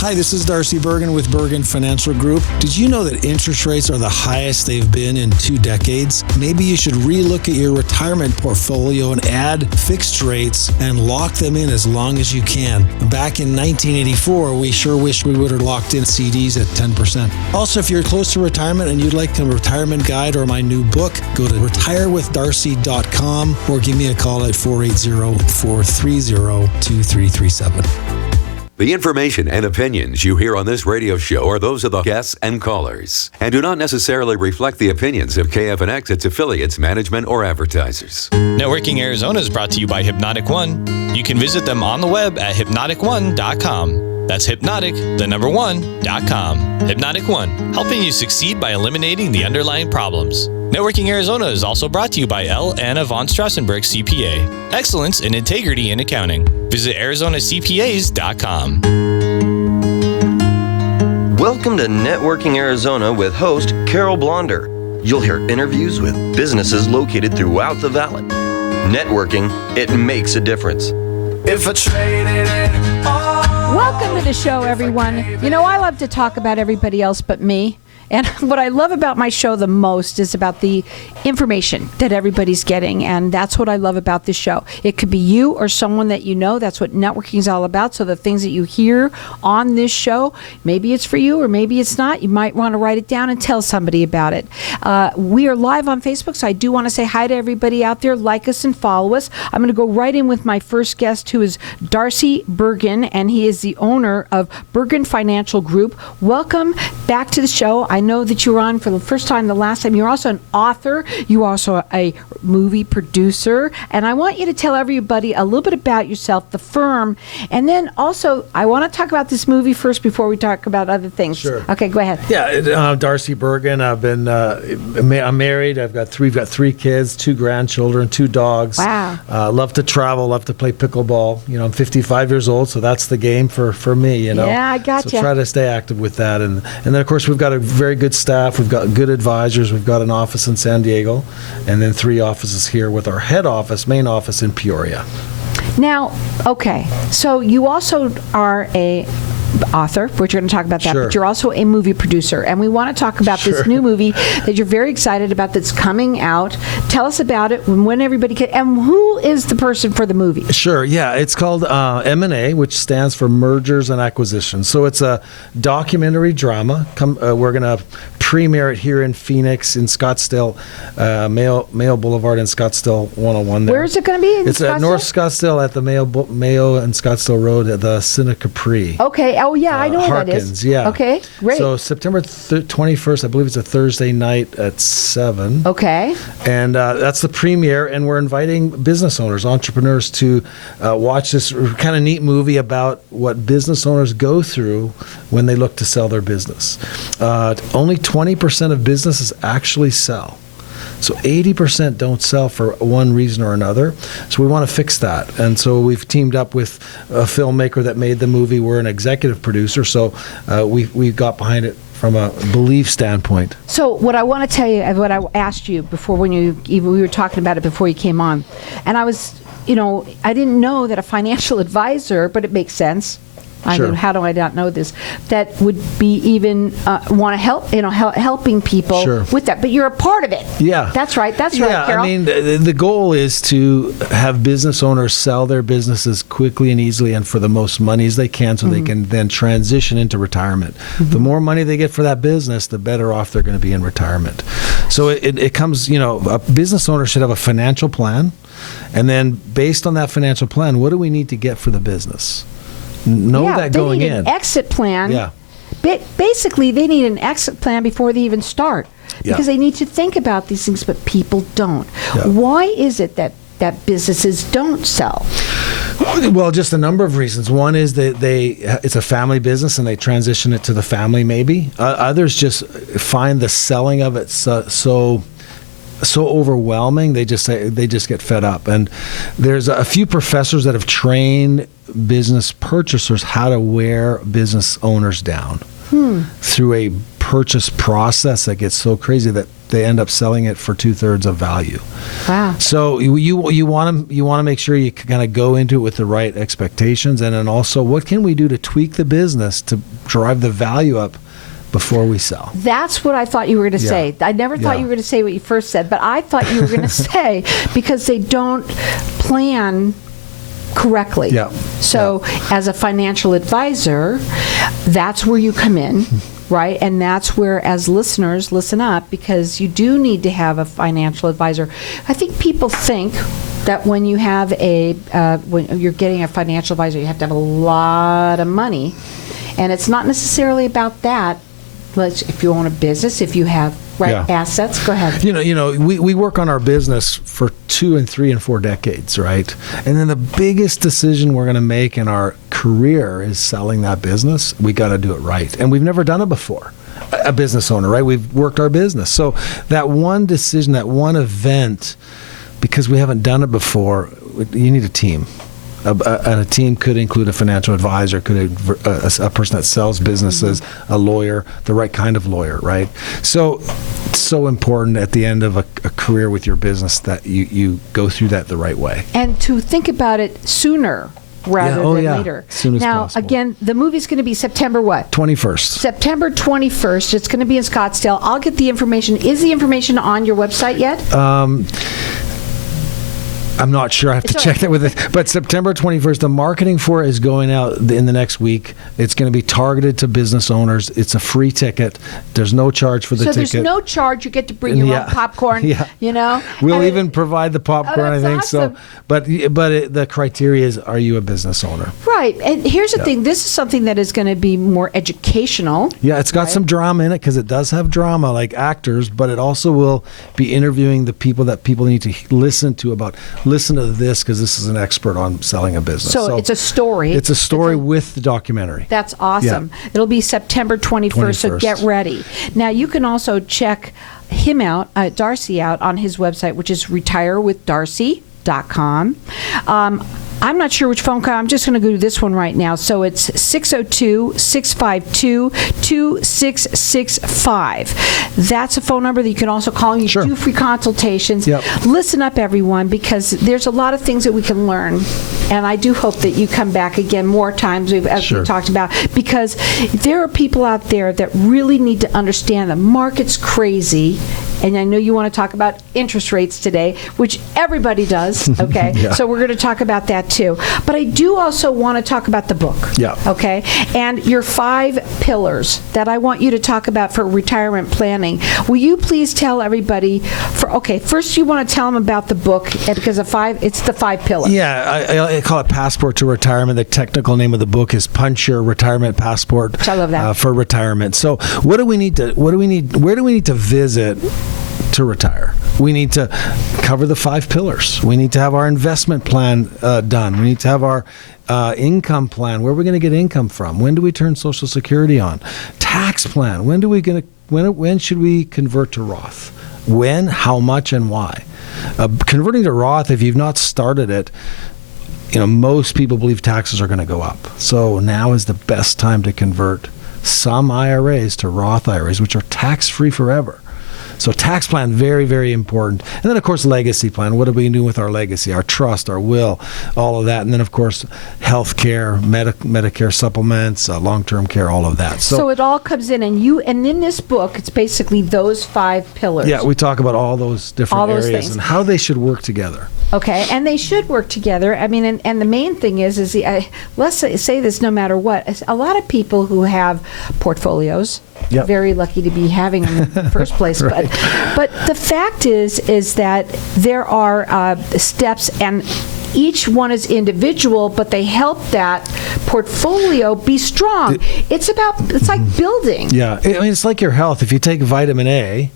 Hi, this is Darcy Bergen with Bergen Financial Group. Did you know that interest rates are the highest they've been in 2 decades? Maybe you should relook at your retirement portfolio and add fixed rates and lock them in as long as you can. Back in 1984, we sure wish we would have locked in CDs at 10%. Also, if you're close to retirement and you'd like a retirement guide or my new book, go to retirewithdarcy.com or give me a call at 480-430-2337. The information and opinions you hear on this radio show are those of the guests and callers and do not necessarily reflect the opinions of KFNX, its affiliates, management, or advertisers. Networking Arizona is brought to you by Hypnotic One. You can visit them on the web at hypnotic1.com. That's hypnotic1.com. Hypnotic One, helping you succeed by eliminating the underlying problems. Networking Arizona is also brought to you by L. Anna von Strassenberg CPA. Excellence in integrity in accounting. Visit ArizonaCPAs.com. Welcome to Networking Arizona with host Carol Blonder. You'll hear interviews with businesses located throughout the valley. Networking, it makes a difference. If I traded it all. Welcome to the show, everyone. You know, I love to talk about everybody else but me. And what I love about my show the most is about the information that everybody's getting. And that's what I love about this show. It could be you or someone that you know. That's what networking is all about. So the things that you hear on this show, maybe it's for you or maybe it's not. You might want to write it down and tell somebody about it. We are live on Facebook, so I do want to say hi to everybody out there. Like us and follow us. I'm going to go right in with my first guest, who is Darcy Bergen, and he is the owner of Bergen Financial Group. Welcome back to the show. I know that you were on for the first time, the last time. You're also an author. You're also a movie producer. And I want you to tell everybody a little bit about yourself, the firm. And then also, I want to talk about this movie first before we talk about other things. Sure. Okay, go ahead. Yeah, Darcy Bergen. I've been, I'm married. We've got 3 kids, 2 grandchildren, 2 dogs. Wow. Love to travel, love to play pickleball. You know, I'm 55 years old, so that's the game for me, you know. Yeah, I gotcha. So try to stay active with that. And then, of course, we've got a very good staff. We've got good advisors. We've got an office in San Diego and then 3 offices here with our main office in Peoria. Now, okay, so you also are a author, which we're going to talk about that, Sure. but you're also a movie producer, and we want to talk about this new movie that you're very excited about that's coming out. Tell us about it, when everybody can, and who is the person for the movie? Sure, yeah. It's called M&A, which stands for Mergers and Acquisitions. So it's a documentary drama. We're going to premiere it here in Phoenix, in Scottsdale, Mayo Boulevard in Scottsdale 101 there. Where is it going to be? It's at North Scottsdale at the Mayo and Scottsdale Road at the Cine Capri. Okay. Oh, yeah, I know where that is. Harkins, yeah. Okay, great. So September 21st, I believe it's a Thursday night at 7. Okay. And that's the premiere, and we're inviting business owners, entrepreneurs to watch this kind of neat movie about what business owners go through when they look to sell their business. Only 20% of businesses actually sell. So 80% don't sell for one reason or another. So we want to fix that. And so we've teamed up with a filmmaker that made the movie. We're an executive producer, so we got behind it from a belief standpoint. So what I want to tell you, what I asked you before we were talking about it before you came on, and I was, I didn't know that a financial advisor, but it makes sense. I Sure. mean, how do I not know this? That would be even want to help, helping people Sure. with that. But you're a part of it. Yeah. That's right, Carol. I mean, the goal is to have business owners sell their businesses quickly and easily and for the most money as they can so they can then transition into retirement. The more money they get for that business, the better off they're going to be in retirement. So it comes, a business owner should have a financial plan. And then based on that financial plan, what do we need to get for the business? That going they need in. An exit plan. Yeah. Basically, they need an exit plan before they even start Yeah. because they need to think about these things, but people don't. Yeah. Why is it that businesses don't sell? Well, just a number of reasons. One is that it's a family business and they transition it to the family maybe. Others just find the selling of it so overwhelming, they just get fed up. And there's a few professors that have trained business purchasers how to wear business owners down through a purchase process that gets so crazy that they end up selling it for 2/3 of value. Wow. So you want to make sure you kind of go into it with the right expectations, and then also what can we do to tweak the business to drive the value up before we sell. That's what I thought you were going to say. I never thought you were going to say what you first said, but I thought you were going to say because they don't plan correctly. Yeah. So as a financial advisor, that's where you come in. Right? And that's where, as listeners, listen up, because you do need to have a financial advisor. I think people think that when you have when you're getting a financial advisor, you have to have a lot of money. And it's not necessarily about that. If you own a business, if you have assets, go ahead. We work on our business for 2 and 3 and 4 decades, right? And then the biggest decision we're going to make in our career is selling that business. We got to do it right, and we've never done it before. A business owner, right? We've worked our business, so that one decision, that one event, because we haven't done it before, you need a team. A team could include a financial advisor, could a person that sells businesses, a lawyer, the right kind of lawyer, right? So it's so important at the end of a career with your business that you go through that the right way. And to think about it sooner rather than later. As soon as possible. Again, the movie's going to be September what? 21st. September 21st. It's going to be in Scottsdale. I'll get the information. Is the information on your website yet? I'm not sure. I have to check that with it. But September 21st, the marketing for it is going out in the next week. It's going to be targeted to business owners. It's a free ticket. There's no charge for the ticket. So there's no charge. You get to bring your own popcorn. We'll even provide the popcorn, I think. Awesome. So, but the criteria is: are you a business owner? Right. And here's the thing. This is something that is going to be more educational. Yeah, it's got some drama in it because it does have drama, like actors, but it also will be interviewing the people that people need to listen to about. Listen to this because this is an expert on selling a business. So it's a story. It's a story with the documentary. That's awesome. Yeah. It'll be September 21st, so get ready. Now, you can also check him out, Darcy out, on his website, which is retirewithdarcy.com. I'm not sure which phone call. I'm just going to go to this one right now. So it's 602-652-2665. That's a phone number that you can also call. You do free consultations. Yep. Listen up, everyone, because there's a lot of things that we can learn. And I do hope that you come back again more times, as we talked about, because there are people out there that really need to understand the market's crazy. And I know you want to talk about interest rates today, which everybody does, okay? So we're going to talk about that too. But I do also want to talk about the book, okay? And your 5 pillars that I want you to talk about for retirement planning. Will you please tell everybody, first you want to tell them about the book, because it's the 5 pillars. Yeah, I call it Passport to Retirement. The technical name of the book is Punch Your Retirement Passport. I love that. For retirement. So where do we need to visit to retire? We need to cover the 5 pillars. We need to have our investment plan done. We need to have our income plan. Where are we going to get income from? When do we turn Social Security on? Tax plan. When should we convert to Roth? When, how much, and why? Converting to Roth, if you've not started it, most people believe taxes are going to go up. So now is the best time to convert some IRAs to Roth IRAs, which are tax-free forever. So tax plan, very, very important. And then, of course, legacy plan. What are we doing with our legacy, our trust, our will, all of that. And then, of course, health care, Medicare supplements, long-term care, all of that. So it all comes in. And in this book, it's basically those 5 pillars. Yeah, we talk about all those different areas things. And how they should work together. Okay, and they should work together. I mean, and the main thing is let's say this no matter what. A lot of people who have portfolios, very lucky to be having them in the first place. Right. But the fact is that there are steps, and each one is individual, but they help that portfolio be strong. It's like building. Yeah, I mean, it's like your health. If you take vitamin A,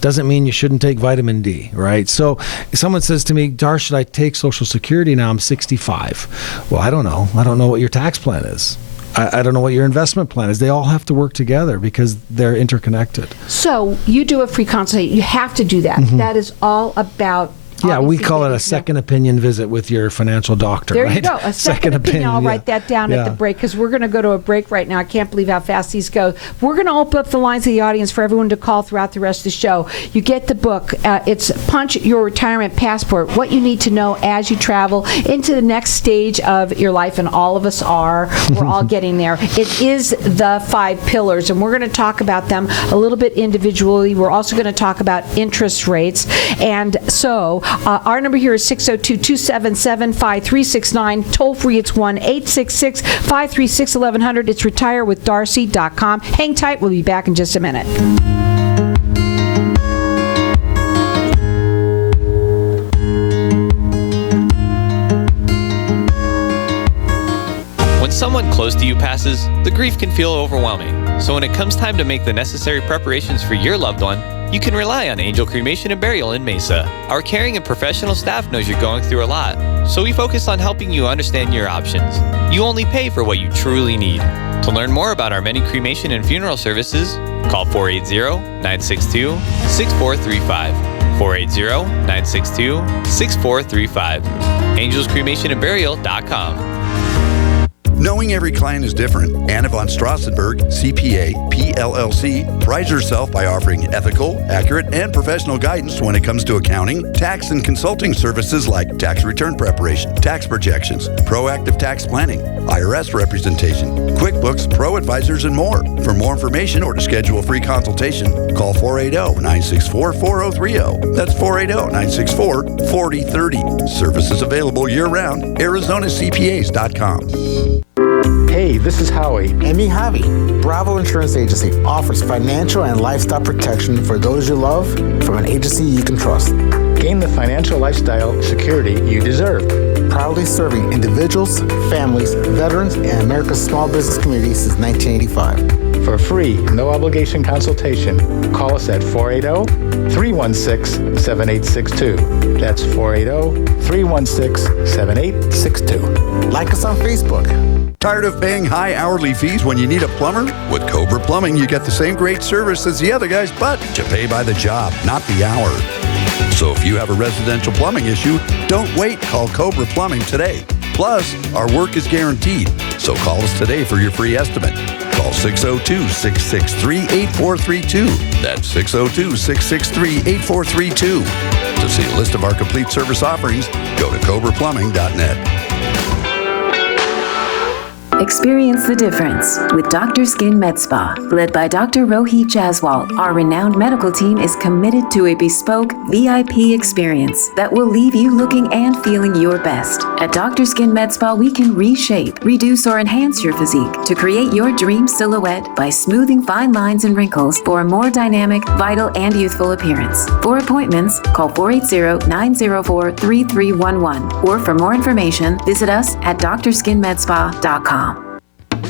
doesn't mean you shouldn't take vitamin D, right? So if someone says to me, Dar, should I take Social Security now? I'm 65. Well, I don't know. I don't know what your tax plan is. I don't know what your investment plan is. They all have to work together because they're interconnected. So you do a free consultation. You have to do that. Mm-hmm. That is all about Yeah, we obviously call it getting a to know- second opinion visit with your financial doctor, There right? you go. A second opinion. I'll yeah. write that down at the Yeah. break because we're going to go to a break right now. I can't believe how fast these go. We're going to open up the lines of the audience for everyone to call throughout the rest of the show. You get the book. It's Punch Your Retirement Passport, what you need to know as you travel into the next stage of your life, and all of us are. We're all getting there. It is the 5 pillars, and we're going to talk about them a little bit individually. We're also going to talk about interest rates. And so our number here is 602-277-5369. Toll free, it's 1-866-536-1100. It's retirewithdarcy.com. Hang tight. We'll be back in just a minute. When someone close to you passes, the grief can feel overwhelming. So when it comes time to make the necessary preparations for your loved one, you can rely on Angel Cremation and Burial in Mesa. Our caring and professional staff knows you're going through a lot, so we focus on helping you understand your options. You only pay for what you truly need. To learn more about our many cremation and funeral services, call 480-962-6435. 480-962-6435. AngelsCremationandBurial.com. Knowing every client is different, Anna von Strassenberg, CPA, PLLC, prides herself by offering ethical, accurate, and professional guidance when it comes to accounting, tax, and consulting services like tax return preparation, tax projections, proactive tax planning, IRS representation, QuickBooks, Pro Advisors, and more. For more information or to schedule a free consultation, call 480-964-4030. That's 480-964-4030. Services available year-round. ArizonaCPAs.com. Hey, this is Howie. And me, Javi. Bravo Insurance Agency offers financial and lifestyle protection for those you love from an agency you can trust. Gain the financial lifestyle security you deserve. Proudly serving individuals, families, veterans, and America's small business community since 1985. For free, no obligation consultation, call us at 480-316-7862. That's 480-316-7862. Like us on Facebook. Tired of paying high hourly fees when you need a plumber? With Cobra Plumbing, you get the same great service as the other guys, but you pay by the job, not the hour. So if you have a residential plumbing issue, don't wait. Call Cobra Plumbing today. Plus, our work is guaranteed. So call us today for your free estimate. Call 602-663-8432. That's 602-663-8432. To see a list of our complete service offerings, go to cobraplumbing.net. Experience the difference with Dr. Skin Med Spa. Led by Dr. Rohit Jaswal, our renowned medical team is committed to a bespoke VIP experience that will leave you looking and feeling your best. At Dr. Skin Med Spa, we can reshape, reduce, or enhance your physique to create your dream silhouette by smoothing fine lines and wrinkles for a more dynamic, vital, and youthful appearance. For appointments, call 480-904-3311. Or for more information, visit us at drskinmedspa.com.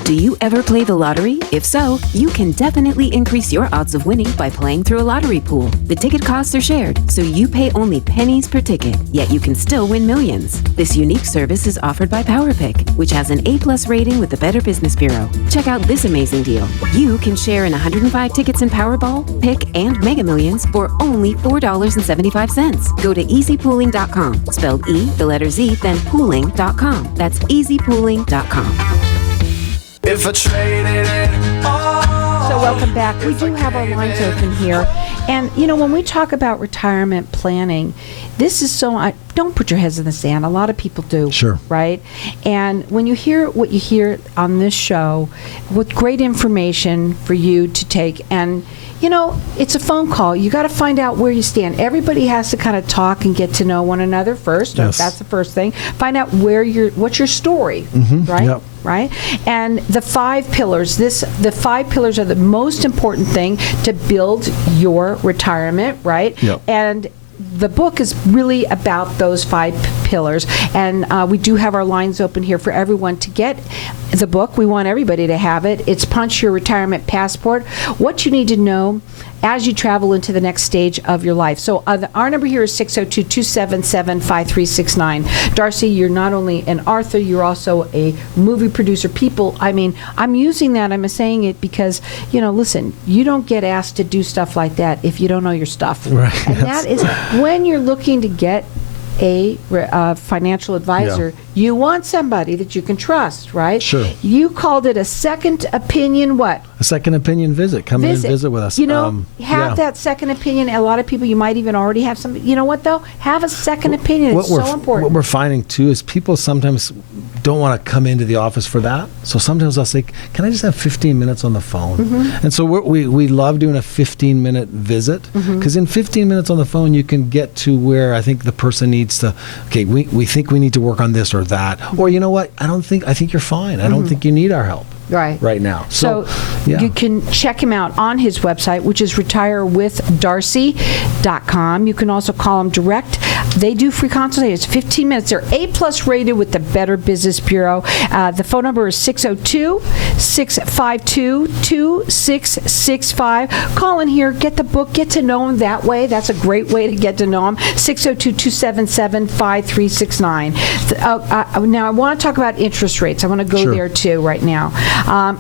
Do you ever play the lottery? If so, you can definitely increase your odds of winning by playing through a lottery pool. The ticket costs are shared, so you pay only pennies per ticket, yet you can still win millions. This unique service is offered by PowerPick, which has an A+ rating with the Better Business Bureau. Check out this amazing deal. You can share in 105 tickets in Powerball, Pick, and Mega Millions for only $4.75. Go to easypooling.com, spelled E, the letter Z, then pooling.com. That's easypooling.com. If I traded it all. So welcome back. We do have our lines open here. And, you know, when we talk about retirement planning, this is so, don't put your heads in the sand. A lot of people do. Sure. Right? And when you hear what you hear on this show, with great information for you to take, and, you know, it's a phone call. You got to find out where you stand. Everybody has to kind of talk and get to know one another first. Yes. That's the first thing. Find out what's your story, right? Yep. Right? And the 5 pillars, the 5 pillars are the most important thing to build your retirement, right? Yep. And the book is really about those 5 pillars. And we do have our lines open here for everyone to get the book. We want everybody to have it. It's Punch Your Retirement Passport. What you need to know as you travel into the next stage of your life. So our number here is 602-277-5369. Darcy, you're not only an author, you're also a movie producer. I'm using that, I'm saying it because, you know, listen, you don't get asked to do stuff like that if you don't know your stuff. Right. And that is when you're looking to get a financial advisor, you want somebody that you can trust, right? Sure. You called it a second opinion. What? A second opinion visit. Come in and visit with us. You know, have that second opinion. A lot of people, you might even already have some. You know what though? Have a second opinion. It's so important. What we're finding too is people sometimes don't want to come into the office for that. So sometimes I'll say, "Can I just have 15 minutes on the phone?" And so we love doing a 15-minute visit because in 15 minutes on the phone you can get to where I think the person needs to. Okay, we think we need to work on this or that, or you know what? I think you're fine. I don't think you need our help. Right now. So you can check him out on his website, which is retirewithdarcy.com. You can also call him direct. They do free consultations, 15 minutes. They're A+ rated with the Better Business Bureau. The phone number is 602-652-2665. Call in here, get the book, get to know him that way. That's a great way to get to know him. 602-277-5369. Now, I want to talk about interest rates. I want to go there, too, right now.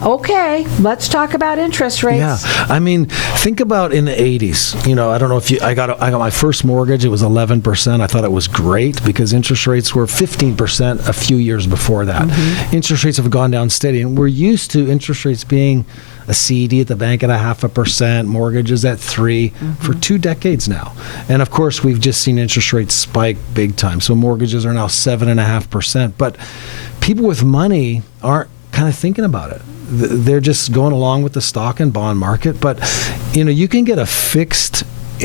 Okay, let's talk about interest rates. Yeah, I mean, think about in the 80s. You know, I don't know if I got my first mortgage. It was 11%. I thought it was great because interest rates were 15% a few years before that. Interest rates have gone down steady, and we're used to interest rates being a CD at the bank at 0.5%, mortgages at 3% for 2 decades now. And of course, we've just seen interest rates spike big time. So mortgages are now 7.5%. But people with money aren't kind of thinking about it. They're just going along with the stock and bond market. But, you know, you can get a fixed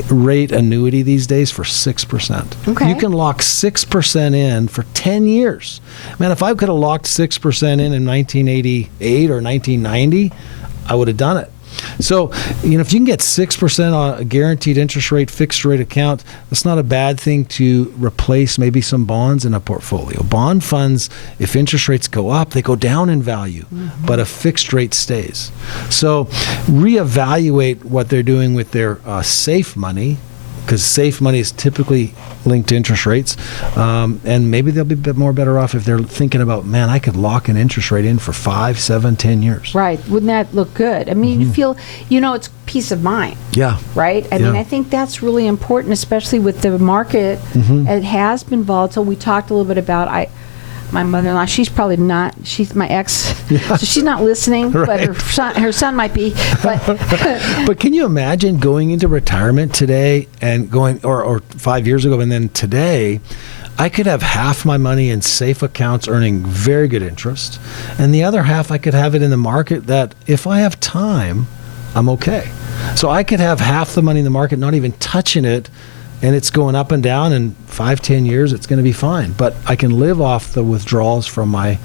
rate annuity these days for 6%. Okay. You can lock 6% in for 10 years. Man, if I could have locked 6% in 1988 or 1990, I would have done it. So, you know, if you can get 6% on a guaranteed interest rate, fixed rate account, that's not a bad thing to replace maybe some bonds in a portfolio. Bond funds, if interest rates go up, they go down in value, but a fixed rate stays. So reevaluate what they're doing with their safe money, because safe money is typically linked to interest rates, and maybe they'll be a bit more better off if they're thinking about, man, I could lock an interest rate in for 5, 7, 10 years. Right. Wouldn't that look good? I mean, you feel, you know, it's peace of mind. Yeah. Right? I mean, I think that's really important, especially with the market. It has been volatile. We talked a little bit about my mother-in-law. She's probably not. She's my ex, so she's not listening. But her son might be. But but can you imagine going into retirement today and going, or 5 years ago, and then today, I could have half my money in safe accounts earning very good interest, and the other half I could have it in the market that if I have time, I'm okay. So I could have half the money in the market, not even touching it, and it's going up and down, in 5-10 years it's going to be fine. But I can live off the withdrawals from my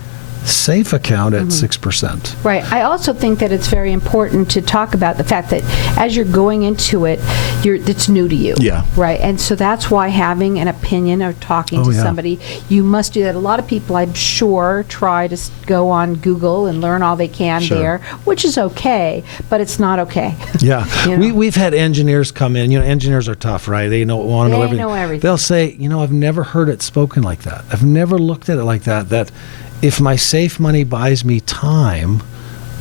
safe account at 6%. Right. I also think that it's very important to talk about the fact that as you're going into it, it's new to you. Yeah. Right. And so that's why having an opinion or talking to somebody, you must do that. A lot of people, I'm sure, try to go on Google and learn all they can there, which is okay, but it's not okay. Yeah. You know? We've had engineers come in. You know, engineers are tough, right? They want to know everything. They'll say, you know, I've never heard it spoken like that. I've never looked at it like that, that if my safe money buys me time,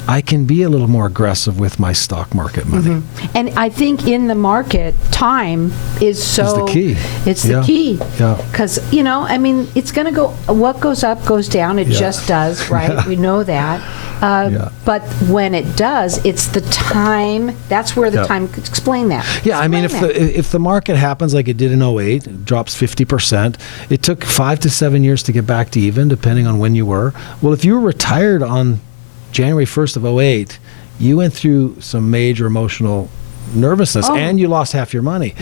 I can be a little more aggressive with my stock market money. And I think in the market, time is the key. It's the key. Yeah. Because, you know, I mean, it's going to go, what goes up goes down. It just does, right? We know that. But when it does, it's the time. That's where the time. Explain that. Yeah, I mean, if the market happens like it did in 2008, it drops 50%. It took 5 to 7 years to get back to even, depending on when you were. Well, if you were retired on January 1st of 2008, you went through some major emotional nervousness and you lost half your money.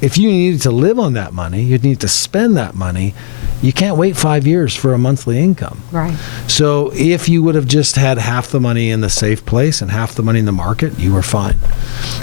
If you needed to live on that money, you'd need to spend that money. You can't wait 5 years for a monthly income. Right. So if you would have just had half the money in the safe place and half the money in the market, you were fine.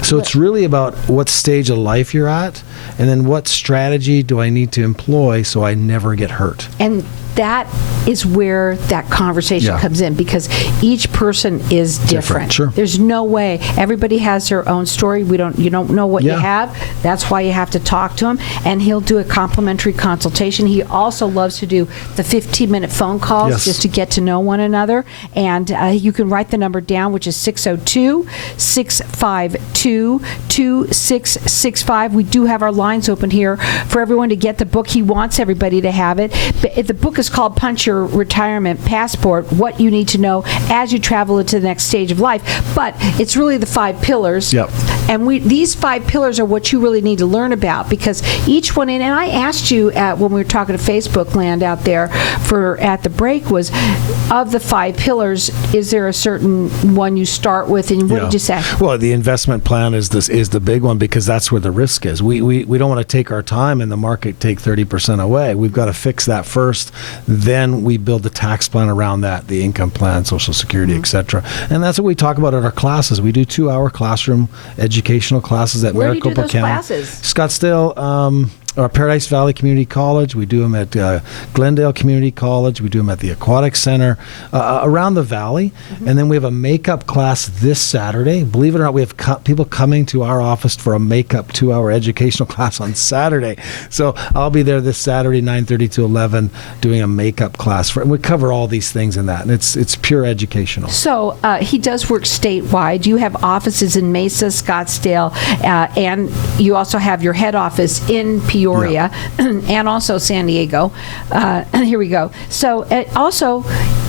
So it's really about what stage of life you're at, and then what strategy do I need to employ so I never get hurt. And that is where that conversation comes in, because each person is different. Sure. There's no way. Everybody has their own story. You don't know what you have. That's why you have to talk to him, and he'll do a complimentary consultation. He also loves to do the 15-minute phone calls just to get to know one another. And you can write the number down, which is 602-652-2665. We do have our lines open here for everyone to get the book. He wants everybody to have it. The book is called Punch Your Retirement Passport, What You Need to Know as You Travel into the Next Stage of Life. But it's really the 5 pillars. Yep. And these 5 pillars are what you really need to learn about, because each one, and I asked you when we were talking to Facebook land out there at the break, was of the 5 pillars, is there a certain one you start with, and what did you say? Well, the investment plan is the big one, because that's where the risk is. We don't want to take our time and the market take 30% away. We've got to fix that first. Then we build the tax plan around that, the income plan, Social Security, etc. And that's what we talk about at our classes. We do 2-hour classroom educational classes at Maricopa County. Classes? Scottsdale, Paradise Valley Community College. We do them at Glendale Community College. We do them at the Aquatic Center, around the valley. And then we have a makeup class this Saturday. Believe it or not, we have people coming to our office for a makeup 2-hour educational class on Saturday. So I'll be there this Saturday, 9:30 to 11, doing a makeup class. And we cover all these things in that. And it's pure educational. So he does work statewide. You have offices in Mesa, Scottsdale, and you also have your head office in Peoria. And also San Diego. Here we go. So also,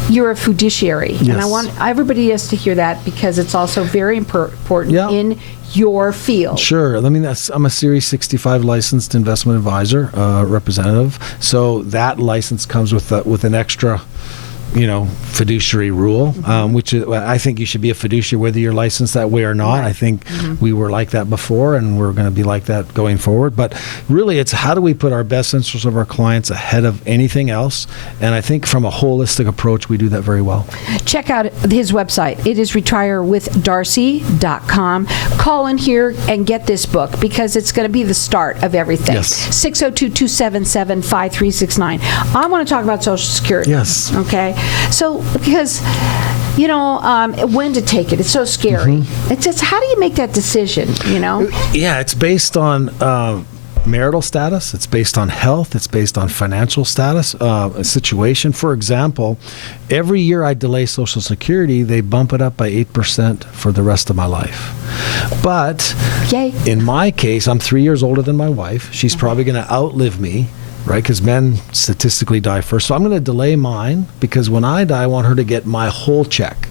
you're a fiduciary. Yes. And I want everybody else to hear that, because it's also very important in your field. Sure. I mean, I'm a Series 65 licensed investment advisor, representative. So that license comes with an extra fiduciary rule, which is, I think you should be a fiduciary whether you're licensed that way or not. I think we were like that before, and we're going to be like that going forward. But really, it's how do we put our best interests of our clients ahead of anything else? And I think from a holistic approach, we do that very well. Check out his website. It is retirewithdarcy.com. Call in here and get this book, because it's going to be the start of everything. Yes. 602-277-5369. I want to talk about Social Security. Yes. Okay. So, because, when to take it, it's so scary. It's just, how do you make that decision, Yeah, it's based on marital status. It's based on health. It's based on financial status, a situation. For example, every year I delay Social Security, they bump it up by 8% for the rest of my life. But in my case, I'm 3 years older than my wife. She's probably going to outlive me. Right, because men statistically die first. So I'm going to delay mine, because when I die, I want her to get my whole check.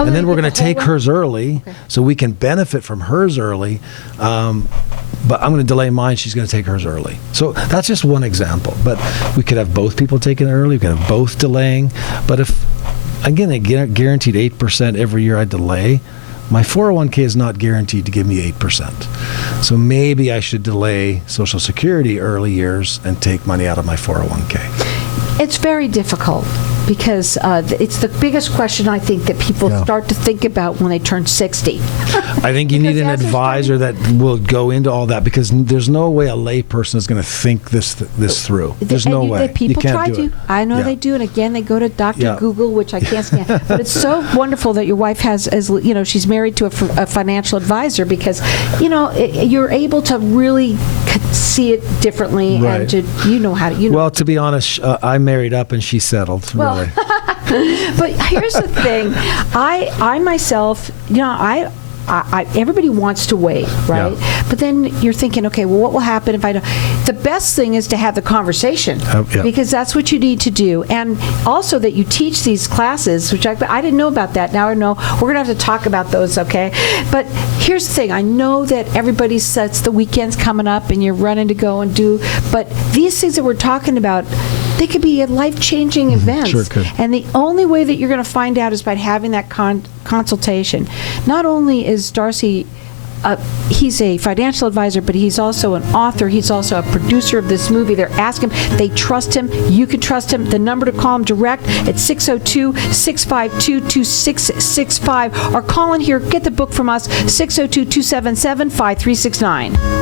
And then we're going to take hers early, so we can benefit from hers early. But I'm going to delay mine. She's going to take hers early. So that's just one example. But we could have both people taking it early. We could have both delaying. But if, again, they guaranteed 8% every year I delay, my 401k is not guaranteed to give me 8%. So maybe I should delay Social Security early years and take money out of my 401k. It's very difficult, because it's the biggest question I think that people start to think about when they turn 60. I think you need an advisor that will go into all that, because there's no way a lay person is going to think this through. There's no way. People try to. I know they do, and again, they go to Dr. Google, which I can't stand. But it's so wonderful that your wife has, she's married to a financial advisor, because, you're able to really see it differently, and to how to. Well, to be honest, I married up and she settled. Well, really. But here's the thing. I myself, everybody wants to wait, right? Yeah. But then you're thinking, okay, well, what will happen if I don't? The best thing is to have the conversation, because that's what you need to do. And also that you teach these classes, which I didn't know about that. Now I know. We're going to have to talk about those, okay? But here's the thing. I know that everybody sets the weekends coming up and you're running to go and do, but these things that we're talking about, they could be life-changing events. Sure could. And the only way that you're going to find out is by having that consultation. Not only is Darcy, he's a financial advisor, but he's also an author. He's also a producer of this movie. They're asking him. They trust him. You can trust him. The number to call him direct at 602-652-2665. Or call in here. Get the book from us, 602-277-5369.